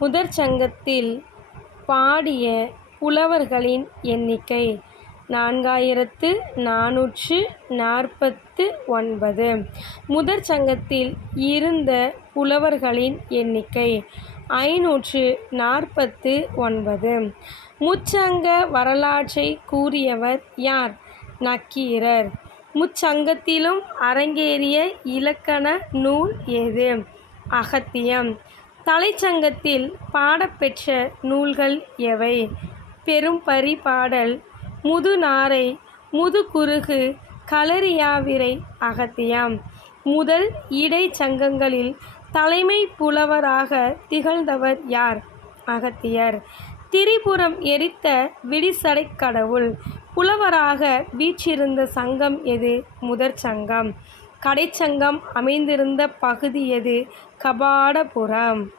முதற் சங்கத்தில் பாடிய புலவர்களின் எண்ணிக்கை 4449. முதற் சங்கத்தில் இருந்த புலவர்களின் எண்ணிக்கை 549. முச்சங்க வரலாற்றை கூறியவர் யார்? நக்கீரர். முச்சங்கத்திலும் அரங்கேறிய இலக்கண நூல் எது? அகத்தியம். தலைச்சங்கத்தில் பாடப்பெற்ற நூல்கள் எவை? பெரும்பரி பாடல், முதுநாரை, முதுகுருகு, களரியாவிரை, அகத்தியம். முதல் இடைச்சங்கங்களில் தலைமை புலவராக திகழ்ந்தவர் யார்? அகத்தியர். திரிபுரம் எரித்த விடிசடைக் கடவுள் புலவராக வீற்றிருந்த சங்கம் எது? முதற் சங்கம். கடைச்சங்கம் அமைந்திருந்த பகுதி எது? கபாடபுரம்.